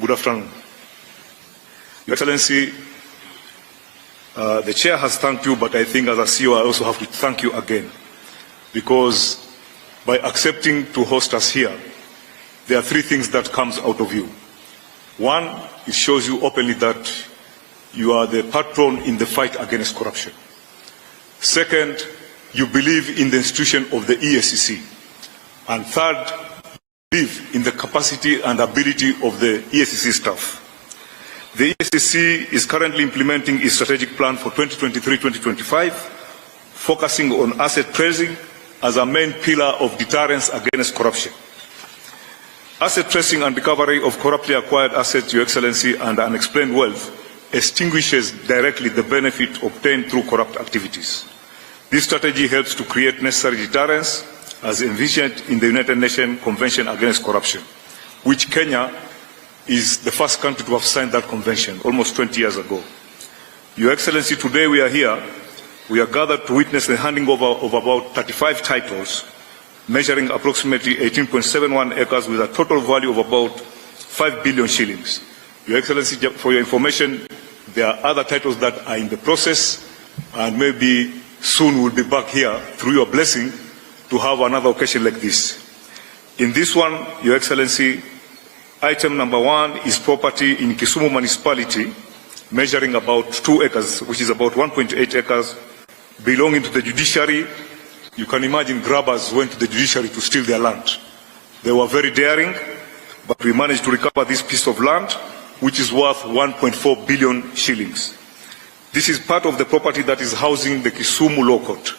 Good afternoon. Your Excellency, the Chair has thanked you, but I think as a CEO I also have to thank you again, because by accepting to host us here, there are three things that comes out of you. One, it shows you openly that you are the patron in the fight against corruption. Second, you believe in the institution of the EACC. And third, you believe in the capacity and ability of the EACC staff. The EACC is currently implementing its strategic plan for 2023-2025, focusing on asset tracing as a main pillar of deterrence against corruption. Asset tracing and recovery of corruptly acquired assets, Your Excellency, and unexplained wealth extinguishes directly the benefit obtained through corrupt activities. This strategy helps to create necessary deterrence as envisioned in the United Nations Convention Against Corruption, which Kenya is the first country to have signed that convention almost 20 years ago. Your Excellency, today we are here, we are gathered to witness the handing over of about 35 titles, measuring approximately 18.71 acres with a total value of about 5 billion shillings. Your Excellency, for your information, there are other titles that are in the process, and maybe soon we'll be back here, through your blessing, to have another occasion like this. In this one, Your Excellency, item number 1 is property in Kisumu municipality, measuring about 2 acres, which is about 1.8 acres, belonging to the judiciary. You can imagine grabbers went to the judiciary to steal their land. They were very daring, but we managed to recover this piece of land, which is worth 1.4 billion shillings. This is part of the property that is housing the Kisumu Law Court.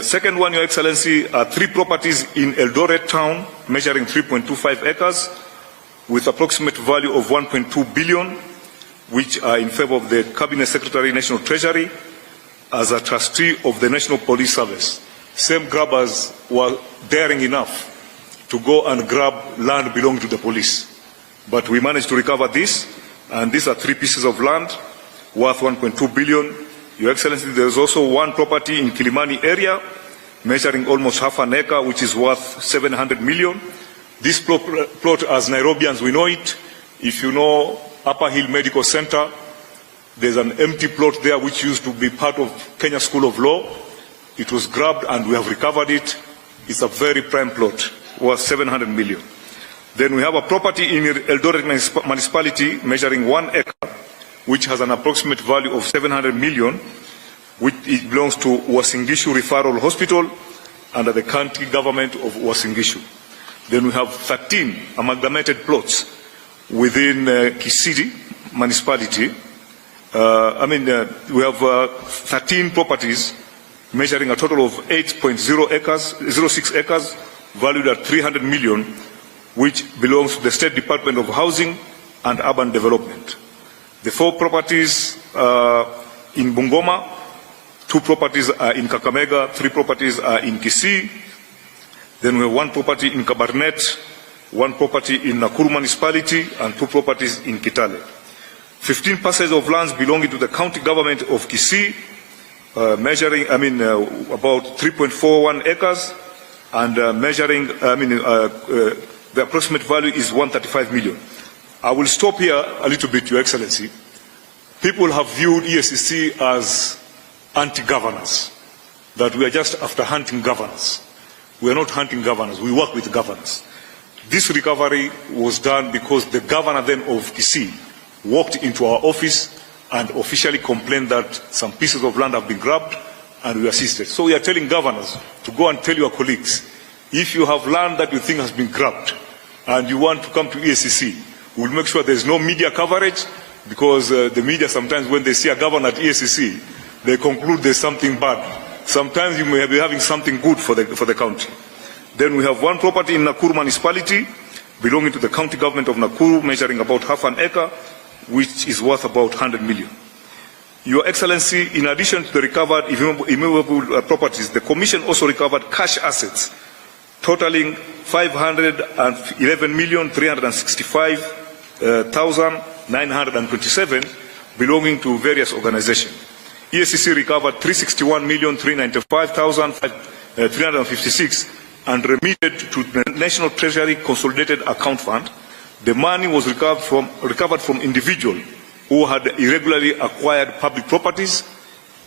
Second one, Your Excellency, are 3 properties in Eldoret town, measuring 3.25 acres, with approximate value of 1.2 billion, which are in favor of the Cabinet Secretary, National Treasury, as a trustee of the National Police Service. Same grabbers were daring enough to go and grab land belonging to the police. But we managed to recover this, and these are 3 pieces of land worth 1.2 billion. Your Excellency, there is also 1 property in Kilimani area, measuring almost half an acre, which is worth 700 million. This plot, as Nairobians we know it, if you know Upper Hill Medical Center, there's an empty plot there which used to be part of Kenya School of Law. It was grabbed and we have recovered it. It's a very prime plot, worth 700 million. Then we have a property in Eldoret municipality measuring 1 acre, which has an approximate value of 700 million, which it belongs to Uasin Gishu Referral Hospital under the county government of Uasin Gishu. Then we have 13 amalgamated plots within Kisii municipality. We have 13 properties measuring a total of 8.06 acres, valued at 300 million, which belongs to the State Department of Housing and Urban Development. The 4 properties in Bungoma, 2 properties are in Kakamega, 3 properties are in Kisii. Then we have 1 property in Kabarnet, 1 property in Nakuru municipality, and 2 properties in Kitale. 15 parcels of lands belonging to the county government of Kisii, measuring, about 3.41 acres, and the approximate value is 135 million. I will stop here a little bit, Your Excellency. People have viewed EACC as anti-governance, that we are just after hunting governance. We are not hunting governors, we work with governors. This recovery was done because the governor then of Kisii walked into our office and officially complained that some pieces of land have been grabbed and we assisted. So we are telling governors to go and tell your colleagues, if you have land that you think has been grabbed and you want to come to EACC, we'll make sure there's no media coverage, because the media sometimes when they see a governor at EACC, they conclude there's something bad. Sometimes you may be having something good for the country. Then we have 1 property in Nakuru municipality, belonging to the county government of Nakuru, measuring about half an acre, which is worth about 100 million. Your Excellency, in addition to the recovered immovable properties, the Commission also recovered cash assets totaling 511,365,927 belonging to various organizations. EACC recovered 361,395,356 and remitted to the National Treasury Consolidated Account Fund The money was recovered from individuals who had irregularly acquired public properties.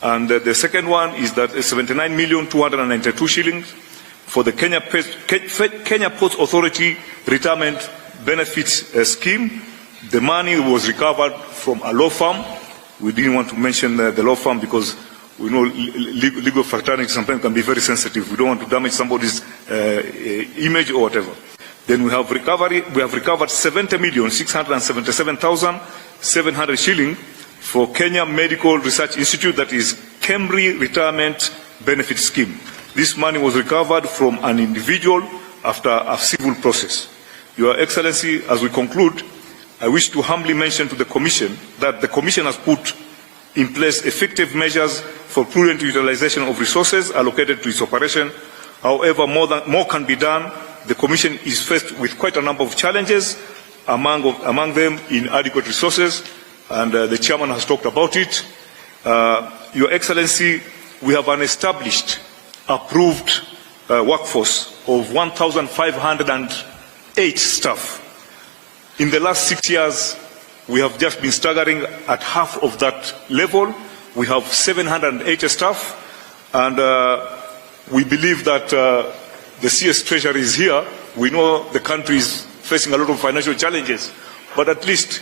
And the second one is that 79,292 shillings for the Kenya Ports Authority Retirement Benefits Scheme. The money was recovered from a law firm. We didn't want to mention the law firm because we know legal fraternity sometimes can be very sensitive. We don't want to damage somebody's image or whatever. Then we have recovered 70,677,700 shillings for Kenya Medical Research Institute, that is KEMRI Retirement Benefit Scheme. This money was recovered from an individual after a civil process. Your Excellency, as we conclude, I wish to humbly mention to the Commission that the Commission has put in place effective measures for prudent utilization of resources allocated to its operation. However, more can be done. The Commission is faced with quite a number of challenges, among them inadequate resources, and the Chairman has talked about it. Your Excellency, we have an established, approved workforce of 1,508 staff. In the last 6 years, we have just been staggering at half of that level. We have 780 staff, and we believe that the CS Treasury is here. We know the country is facing a lot of financial challenges, but at least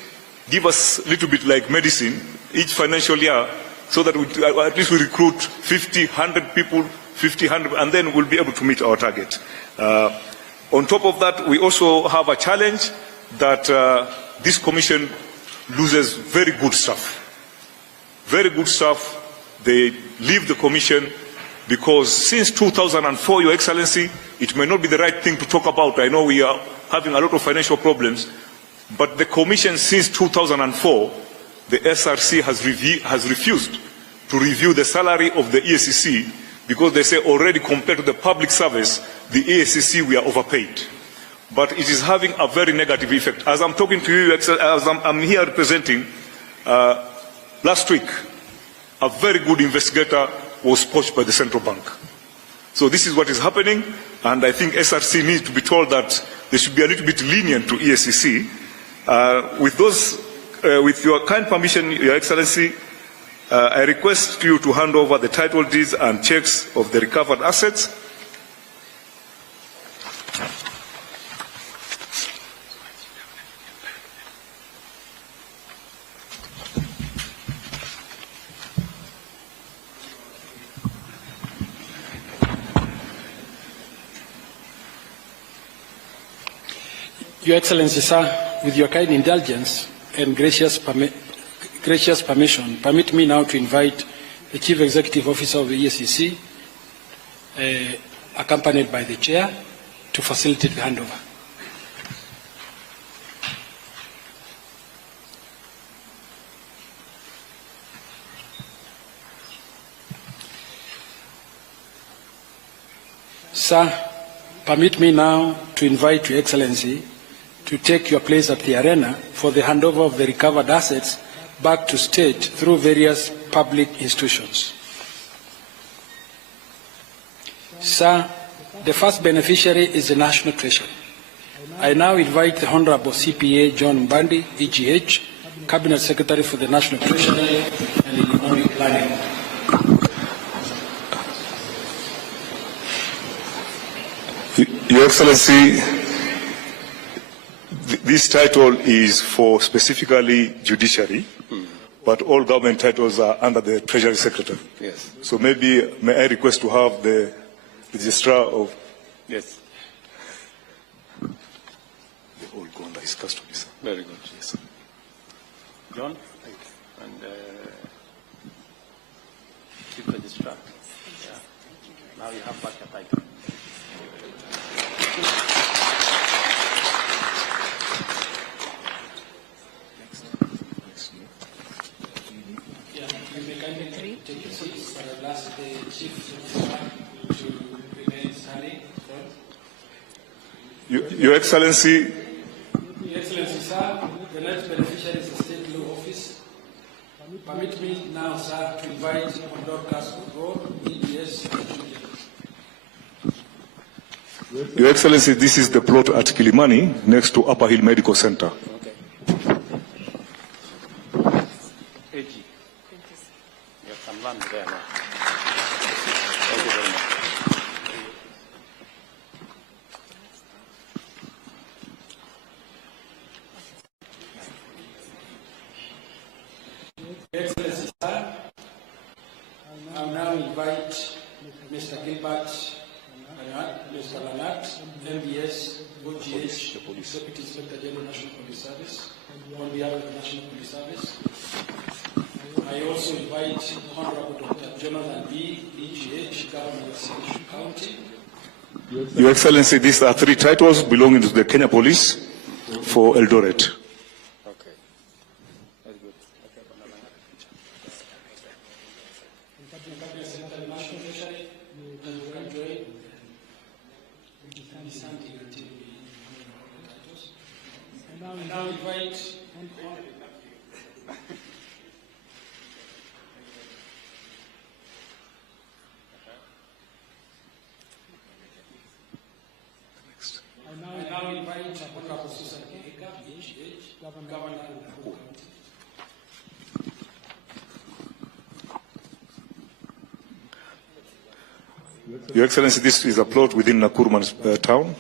give us a little bit like medicine each financial year, so that at least we recruit 50, 100 people, 50, 100, and then we'll be able to meet our target. On top of that, we also have a challenge that this Commission loses very good staff. Very good staff. They leave the Commission because since 2004, Your Excellency, it may not be the right thing to talk about. I know we are having a lot of financial problems, but the Commission since 2004, the SRC has refused to review the salary of the EACC because they say already compared to the public service, the EACC, we are overpaid. But it is having a very negative effect. As I'm talking to you, as I'm here representing, last week, a very good investigator was poached by the central bank. So this is what is happening, and I think SRC needs to be told that they should be a little bit lenient to EACC. With your kind permission, Your Excellency, I request you to hand over the title deeds and checks of the recovered assets. Your Excellency, sir, with your kind indulgence and gracious permission, permit me now to invite the Chief Executive Officer of the EACC, accompanied by the Chair, to facilitate the handover. Sir, permit me now to invite Your Excellency to take your place at the arena for the handover of the recovered assets back to state through various public institutions. Sir, the first beneficiary is the National Treasury. I now invite the Honorable CPA John Mbandi, EGH, Cabinet Secretary for the National Treasury and Economic Planning. Your Excellency, this title is for specifically judiciary, but all government titles are under the Treasury Secretary. Yes. So maybe may I request to have the registrar of... Yes. They all go under his custody, sir. Very good. Yes. John? Thank you. And Chief Registrar. Yeah. Now you have back your title. Your Excellency. Your Excellency, sir, the next beneficiary is the State Law Office. Permit me now, sir, to invite Condor Casco, EDS. Your Excellency, this is the plot at Kilimani, next to Upper Hill Medical Center. Okay. AG. You have some land there now. Thank you very much. Excellency, sir, I now invite Mr. Gilbert, Mr. Lanat, MBS, OGH, Deputy Inspector General National Police Service, on behalf of the National Police Service. I also invite Honorable Dr. Jonathan B., EGH, Governor of Statehouse County. Your Excellency, these are 3 titles belonging to the Kenya Police for Eldoret. Okay. Very good. And now invite Honorable Susan Kihika, EGH, Governor of Nakuru County. Your Excellency, this is a plot within Nakuru town,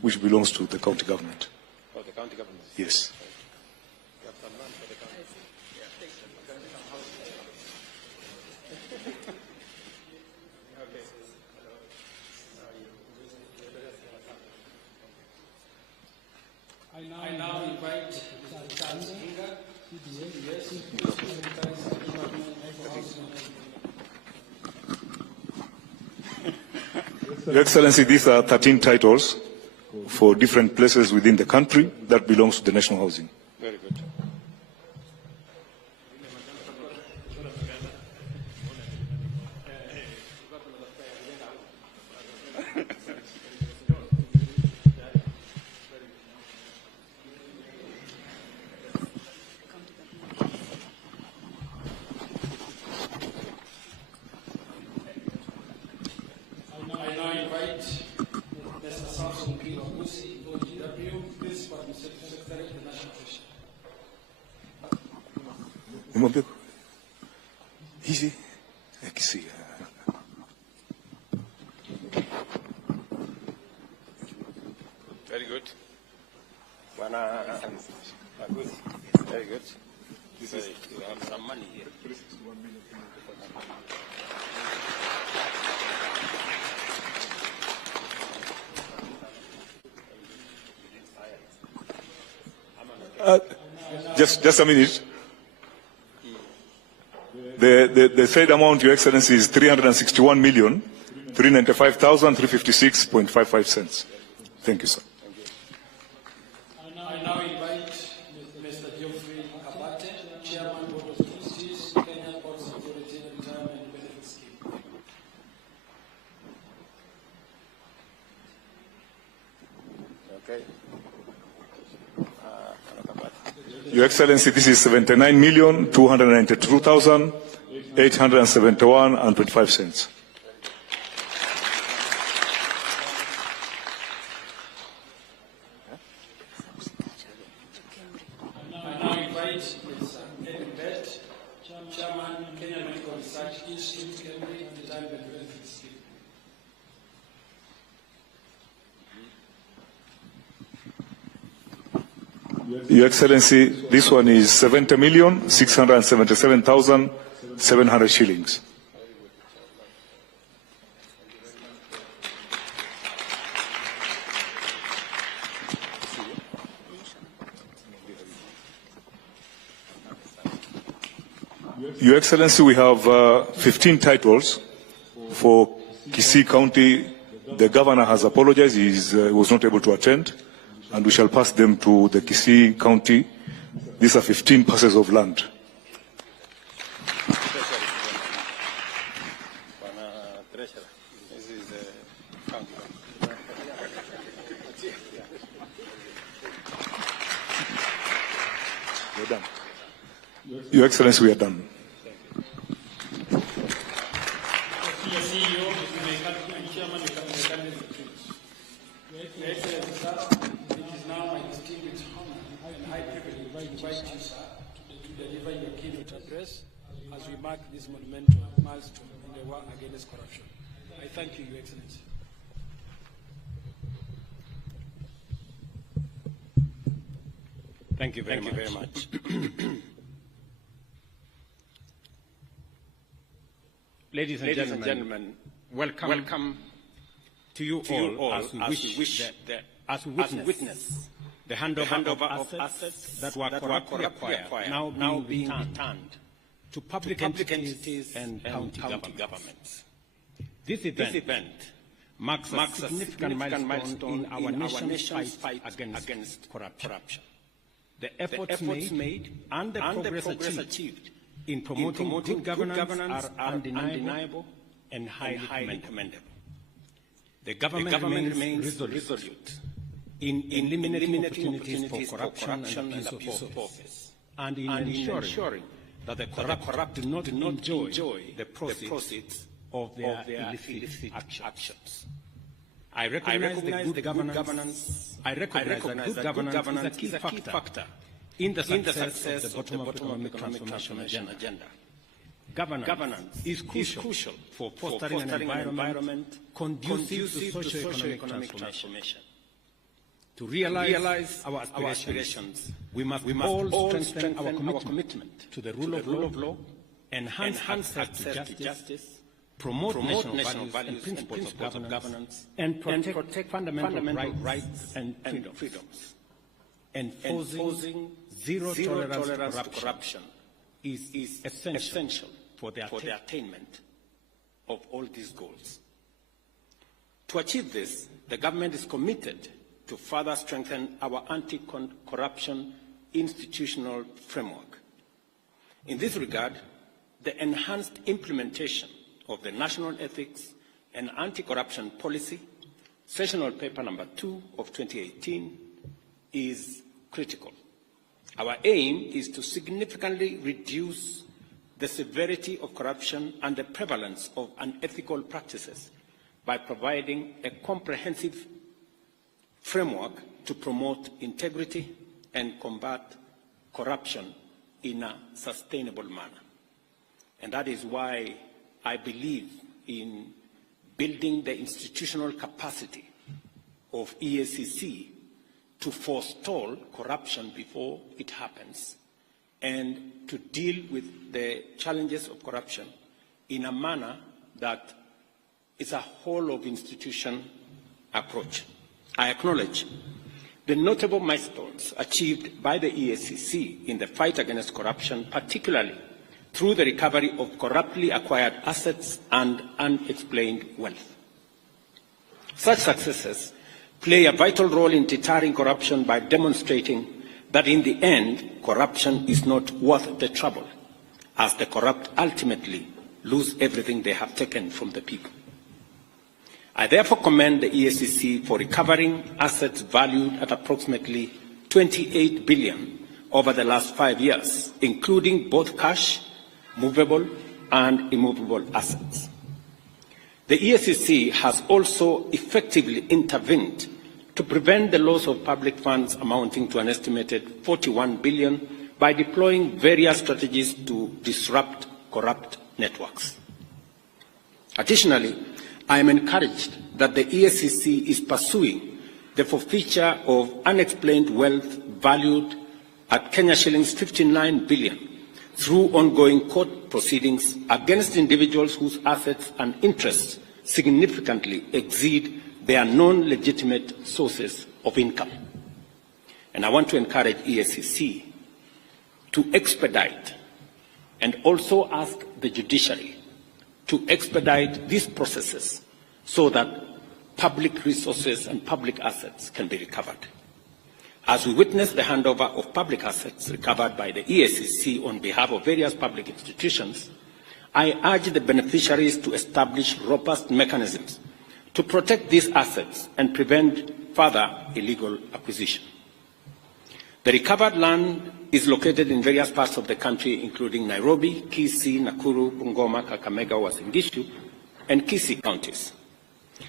which belongs to the county government. Oh, the county government. Yes. You have some land for the county. I now invite Charles Inga, CBS, Your Excellency, these are 13 titles for different places within the country that belongs to the national housing. Very good. I now invite Mr. Samson P. Wabusi, OGW, Principal Secretary of the National Treasury. Easy. I can see. Very good. Good. Very good. You have some money here. Just a minute. The said amount, Your Excellency, is 361,395,356.55 cents. Thank you, sir. I now invite Mr. Geoffrey Kabate, Chairman, Board of Trustees, Kenya Ports Authority Retirement Benefit Scheme. Okay. Your Excellency, this is 79,292,871.25 cents. I now invite Mr. David Bett, Chairman, Kenya Medical Research Institute, Cambridge Retirement Benefit Scheme. Your Excellency, this one is 70,677,700 shillings. Your Excellency, we have 15 titles for Kisii County. The governor has apologized. He was not able to attend, and we shall pass them to the Kisii County. These are 15 parcels of land. This is the county. We're done. Your Excellency, we are done. Your Excellency, sir, it is now my distinguished honor and high privilege to invite you, sir, to deliver your keynote address as we mark this monumental milestone in the war against corruption. I thank you, Your Excellency. Thank you very much. Ladies and gentlemen, welcome to you all as we witness the handover of assets that were corruptly acquired, now being returned to public entities and county governments. This event marks a significant milestone in our nation's fight against corruption. The efforts made and the progress achieved in promoting good governance are undeniable and highly commendable. The government remains resolute in eliminating opportunities for corruption and abuse of office, and in ensuring that the corrupt do not enjoy the proceeds of their illicit actions. I recognize that good governance is a key factor in the success of the bottom-up economic transformation agenda. Governance is crucial for fostering an environment conducive to socio-economic transformation. To realize our aspirations, we must all strengthen our commitment to the rule of law, enhance access to justice, promote national values and principles of governance, and protect fundamental rights and freedoms. Enforcing zero tolerance to corruption is essential for the attainment of all these goals. To achieve this, the government is committed to further strengthen our anti-corruption institutional framework. In this regard, the enhanced implementation of the National Ethics and Anti-Corruption Policy, Sessional Paper Number 2 of 2018, is critical. Our aim is to significantly reduce the severity of corruption and the prevalence of unethical practices by providing a comprehensive framework to promote integrity and combat corruption in a sustainable manner. And that is why I believe in building the institutional capacity of EACC to forestall corruption before it happens and to deal with the challenges of corruption in a manner that is a whole of institution approach. I acknowledge the notable milestones achieved by the EACC in the fight against corruption, particularly through the recovery of corruptly acquired assets and unexplained wealth. Such successes play a vital role in deterring corruption by demonstrating that in the end, corruption is not worth the trouble, as the corrupt ultimately lose everything they have taken from the people. I therefore commend the EACC for recovering assets valued at approximately 28 billion over the last 5 years, including both cash, movable and immovable assets. The EACC has also effectively intervened to prevent the loss of public funds amounting to an estimated 41 billion by deploying various strategies to disrupt corrupt networks. Additionally, I am encouraged that the EACC is pursuing the forfeiture of unexplained wealth valued at Kenya shillings 59 billion through ongoing court proceedings against individuals whose assets and interests significantly exceed their non-legitimate sources of income. And I want to encourage EACC to expedite and also ask the judiciary to expedite these processes so that public resources and public assets can be recovered. As we witness the handover of public assets recovered by the EACC on behalf of various public institutions, I urge the beneficiaries to establish robust mechanisms to protect these assets and prevent further illegal acquisition. The recovered land is located in various parts of the country, including Nairobi, Kisii, Nakuru, Bungoma, Kakamega, Uasin Gishu, and Kisii counties.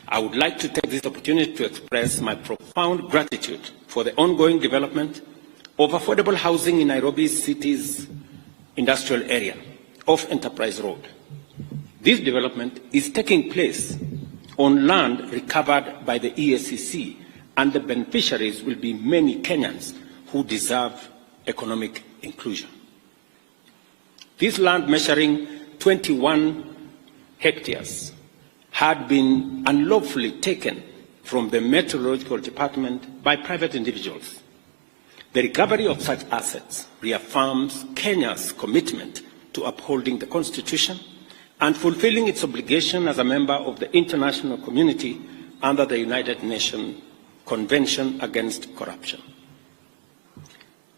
I would like to take this opportunity to express my profound gratitude for the ongoing development of affordable housing in Nairobi city's industrial area of Enterprise Road. This development is taking place on land recovered by the EACC, and the beneficiaries will be many Kenyans who deserve economic inclusion. This land, measuring 21 hectares, had been unlawfully taken from the Meteorological Department by private individuals. The recovery of such assets reaffirms Kenya's commitment to upholding the Constitution and fulfilling its obligation as a member of the international community under the United Nations Convention Against Corruption.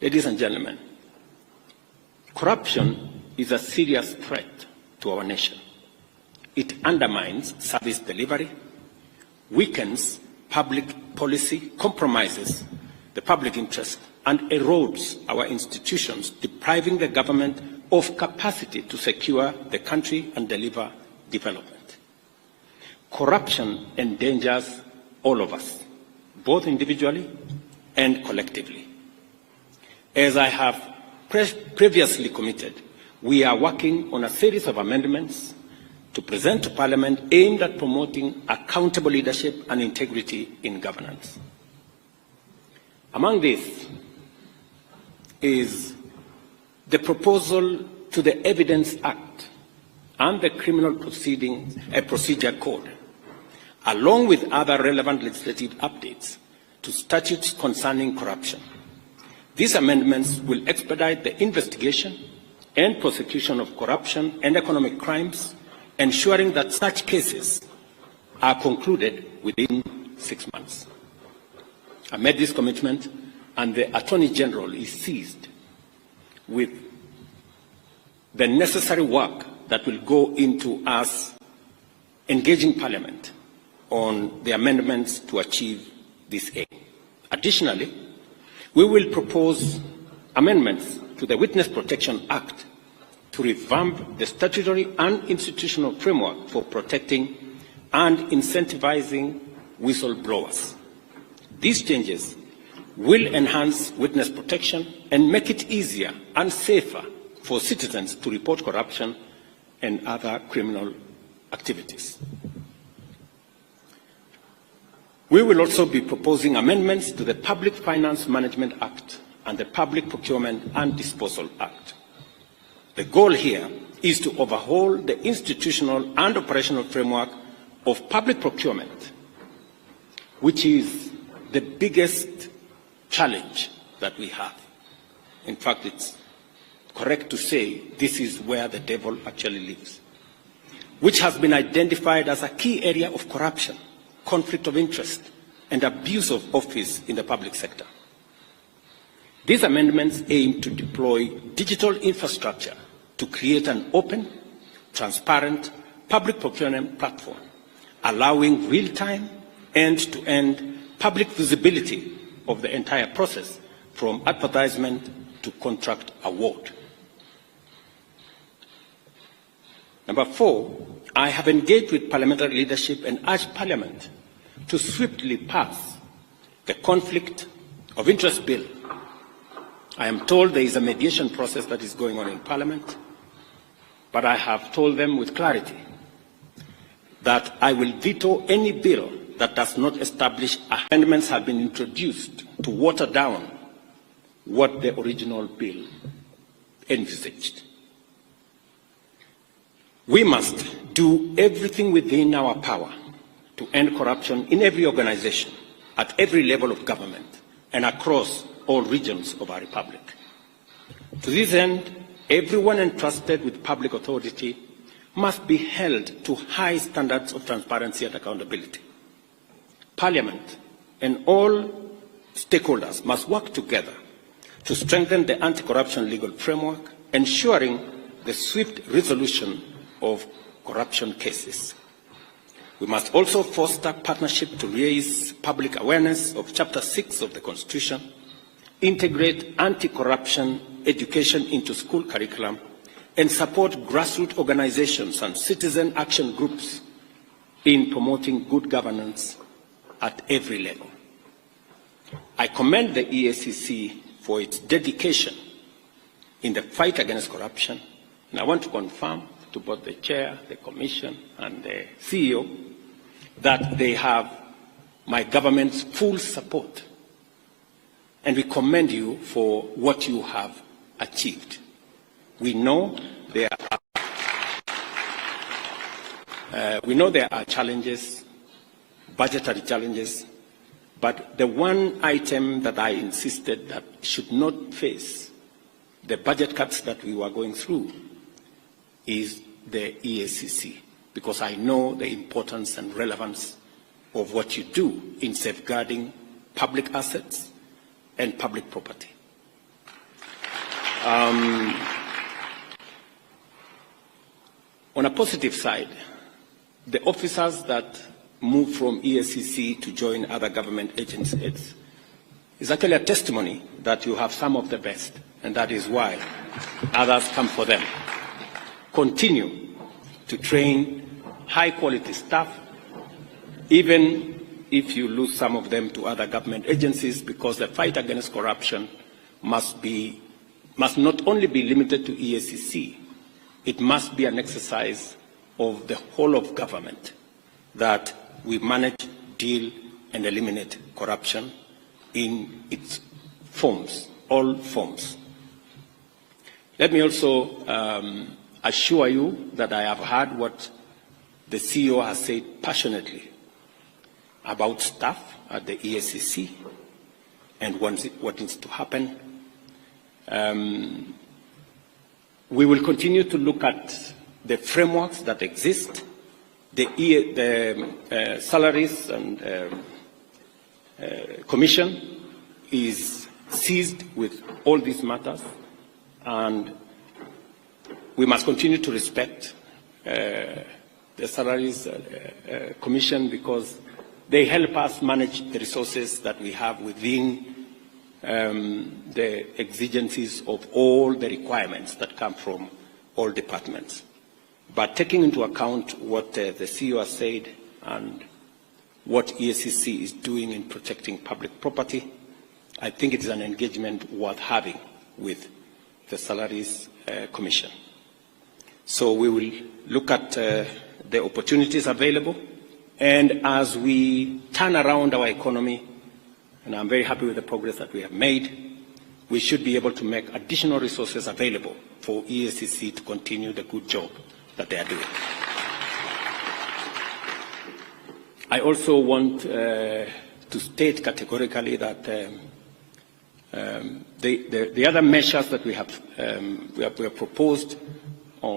Ladies and gentlemen, corruption is a serious threat to our nation. It undermines service delivery, weakens public policy, compromises the public interest, and erodes our institutions, depriving the government of capacity to secure the country and deliver development. Corruption endangers all of us, both individually and collectively. As I have previously committed, we are working on a series of amendments to present to Parliament aimed at promoting accountable leadership and integrity in governance. Among these is the proposal to the Evidence Act and the Criminal Procedure Code, along with other relevant legislative updates to statutes concerning corruption. These amendments will expedite the investigation and prosecution of corruption and economic crimes, ensuring that such cases are concluded within 6 months. I made this commitment, and the Attorney General is seized with the necessary work that will go into us engaging Parliament on the amendments to achieve this aim. Additionally, we will propose amendments to the Witness Protection Act to revamp the statutory and institutional framework for protecting and incentivizing whistleblowers. These changes will enhance witness protection and make it easier and safer for citizens to report corruption and other criminal activities. We will also be proposing amendments to the Public Finance Management Act and the Public Procurement and Disposal Act. The goal here is to overhaul the institutional and operational framework of public procurement, which is the biggest challenge that we have. In fact, it's correct to say this is where the devil actually lives, which has been identified as a key area of corruption, conflict of interest, and abuse of office in the public sector. These amendments aim to deploy digital infrastructure to create an open, transparent public procurement platform, allowing real-time, end-to-end public visibility of the entire process, from advertisement to contract award. Number 4, I have engaged with parliamentary leadership and urged Parliament to swiftly pass the Conflict of Interest Bill. I am told there is a mediation process that is going on in Parliament, but I have told them with clarity that I will veto any bill that does not establish amendments have been introduced to water down what the original bill envisaged. We must do everything within our power to end corruption in every organization, at every level of government, and across all regions of our republic. To this end, everyone entrusted with public authority must be held to high standards of transparency and accountability. Parliament and all stakeholders must work together to strengthen the anti-corruption legal framework, ensuring the swift resolution of corruption cases. We must also foster partnership to raise public awareness of Chapter 6 of the Constitution, integrate anti-corruption education into school curriculum, and support grassroots organizations and citizen action groups in promoting good governance at every level. I commend the EACC for its dedication in the fight against corruption, and I want to confirm to both the Chair, the Commission, and the CEO that they have my government's full support, and we commend you for what you have achieved. We know there are challenges, budgetary challenges, but the one item that I insisted that should not face the budget cuts that we were going through is the EACC, because I know the importance and relevance of what you do in safeguarding public assets and public property. On a positive side, the officers that move from EACC to join other government agencies is actually a testimony that you have some of the best, and that is why others come for them. Continue to train high-quality staff, even if you lose some of them to other government agencies, because the fight against corruption must not only be limited to EACC, it must be an exercise of the whole of government, that we manage, deal, and eliminate corruption in its forms, all forms. Let me also assure you that I have heard what the CEO has said passionately about staff at the EACC and what needs to happen. We will continue to look at the frameworks that exist, the salaries and commission is seized with all these matters, and we must continue to respect the salaries commission, because they help us manage the resources that we have within the exigencies of all the requirements that come from all departments. But taking into account what the CEO has said and what EACC is doing in protecting public property, I think it is an engagement worth having with the Salaries Commission. So we will look at the opportunities available, and as we turn around our economy, and I'm very happy with the progress that we have made, we should be able to make additional resources available for EACC to continue the good job that they are doing. I also want to state categorically that the other measures that we have proposed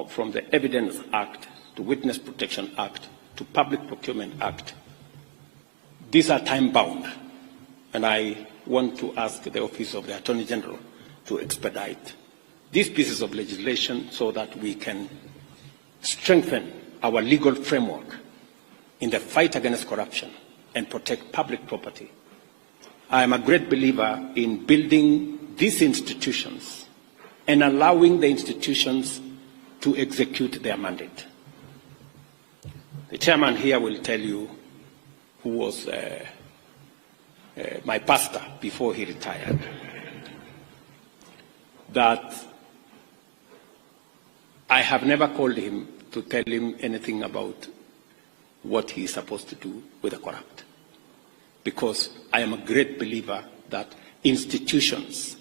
from the Evidence Act to Witness Protection Act to Public Procurement Act, these are time-bound, and I want to ask the Office of the Attorney General to expedite these pieces of legislation so that we can strengthen our legal framework in the fight against corruption and protect public property. I am a great believer in building these institutions and allowing the institutions to execute their mandate. The chairman here will tell you who was my pastor before he retired, that I have never called him to tell him anything about what he is supposed to do with the corrupt, because I am a great believer that institutions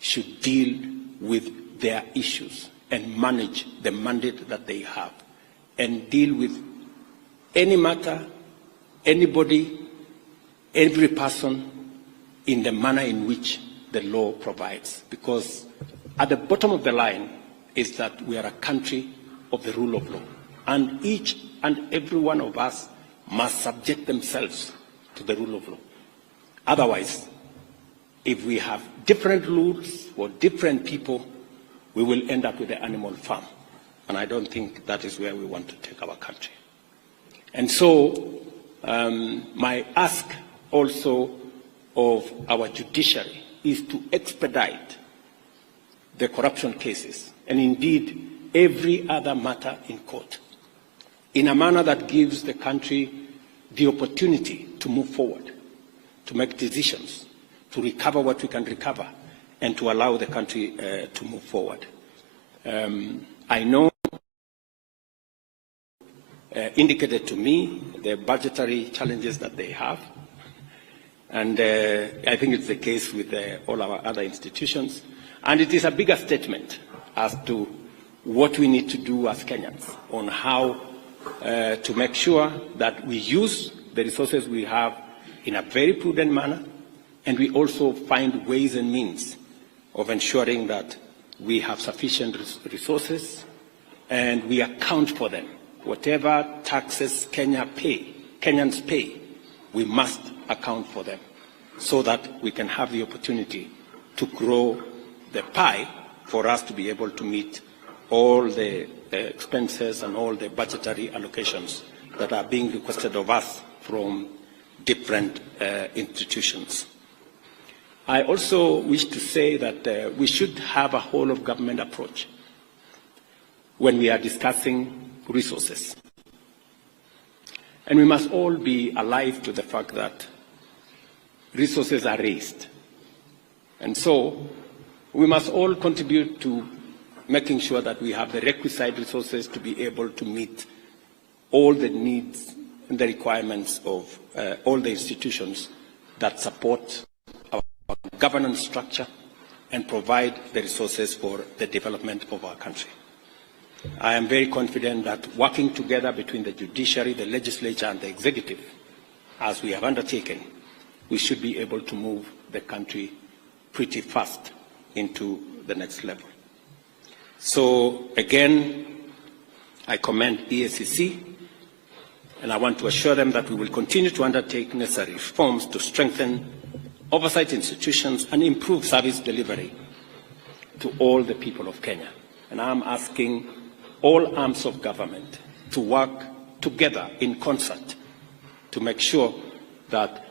should deal with their issues and manage the mandate that they have and deal with any matter, anybody, every person in the manner in which the law provides. Because at the bottom of the line is that we are a country of the rule of law, and each and every one of us must subject themselves to the rule of law. Otherwise, if we have different rules for different people, we will end up with the animal farm. And I don't think that is where we want to take our country. And so my ask also of our judiciary is to expedite the corruption cases, and indeed every other matter in court. in a manner that gives the country the opportunity to move forward, to make decisions, to recover what we can recover, and to allow the country to move forward. I know indicated to me the budgetary challenges that they have, and I think it's the case with all our other institutions, and it is a bigger statement as to what we need to do as Kenyans on how to make sure that we use the resources we have in a very prudent manner, and we also find ways and means of ensuring that we have sufficient resources and we account for them. Whatever taxes Kenyans pay, we must account for them so that we can have the opportunity to grow the pie for us to be able to meet all the expenses and all the budgetary allocations that are being requested of us from different institutions. I also wish to say that we should have a whole-of-government approach when we are discussing resources. And we must all be alive to the fact that resources are raised. And so we must all contribute to making sure that we have the requisite resources to be able to meet all the needs and the requirements of all the institutions that support our governance structure and provide the resources for the development of our country. I am very confident that working together between the judiciary, the legislature, and the executive, as we have undertaken, we should be able to move the country pretty fast into the next level. So again, I commend EACC, and I want to assure them that we will continue to undertake necessary reforms to strengthen oversight institutions and improve service delivery to all the people of Kenya. And I'm asking all arms of government to work together in concert to make sure that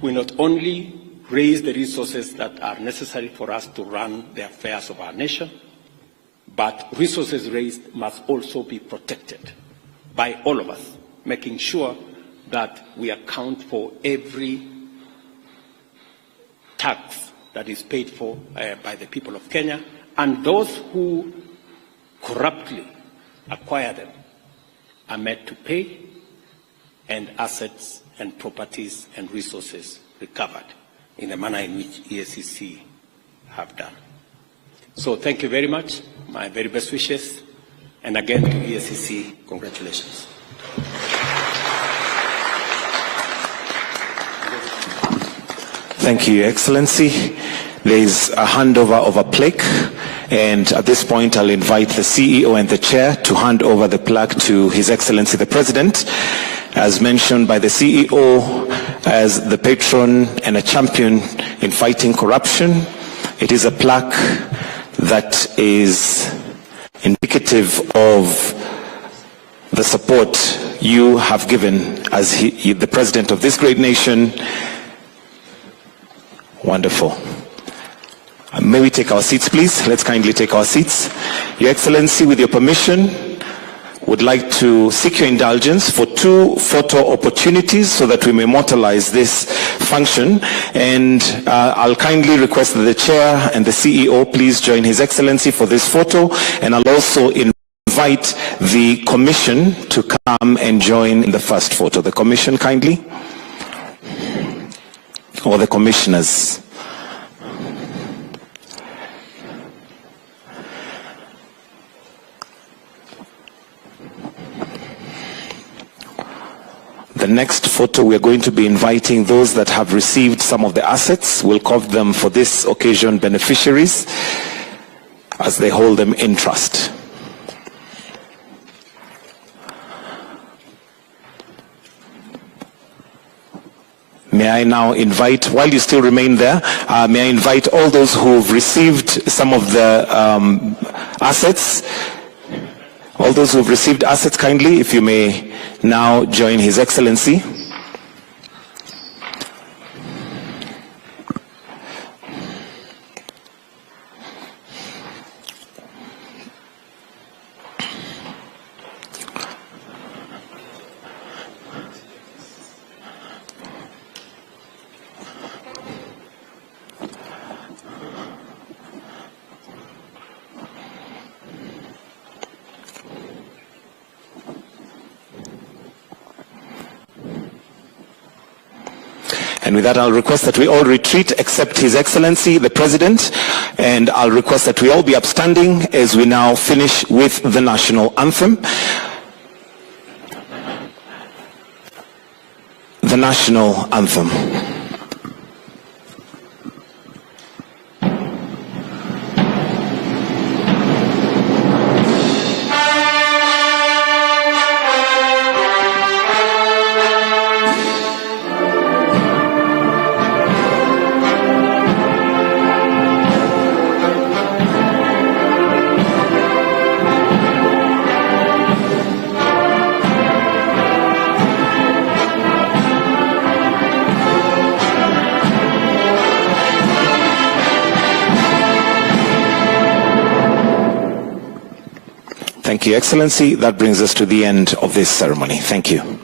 we not only raise the resources that are necessary for us to run the affairs of our nation, but resources raised must also be protected by all of us, making sure that we account for every tax that is paid for by the people of Kenya, and those who corruptly acquire them are made to pay, and assets and properties and resources recovered in the manner in which EACC have done. So thank you very much. My very best wishes. And again to EACC, congratulations. Thank you, Your Excellency. There is a handover of a plaque, and at this point I'll invite the CEO and the Chair to hand over the plaque to His Excellency the President. As mentioned by the CEO, as the patron and a champion in fighting corruption, it is a plaque that is indicative of the support you have given as the President of this great nation. Wonderful. May we take our seats, please? Let's kindly take our seats. Your Excellency, with your permission, would like to seek your indulgence for 2 photo opportunities so that we may immortalize this function. And I'll kindly request that the Chair and the CEO please join His Excellency for this photo. And I'll also invite the Commission to come and join in the first photo. The Commission, kindly. Or the Commissioners. The next photo, we are going to be inviting those that have received some of the assets. We'll call them for this occasion beneficiaries as they hold them in trust. May I now invite, while you still remain there, may I invite all those who've received some of the assets, all those who've received assets kindly, if you may now join His Excellency. And with that, I'll request that we all retreat except His Excellency, the President, and I'll request that we all be upstanding as we now finish with the national anthem. The national anthem. Thank you, Excellency. That brings us to the end of this ceremony. Thank you.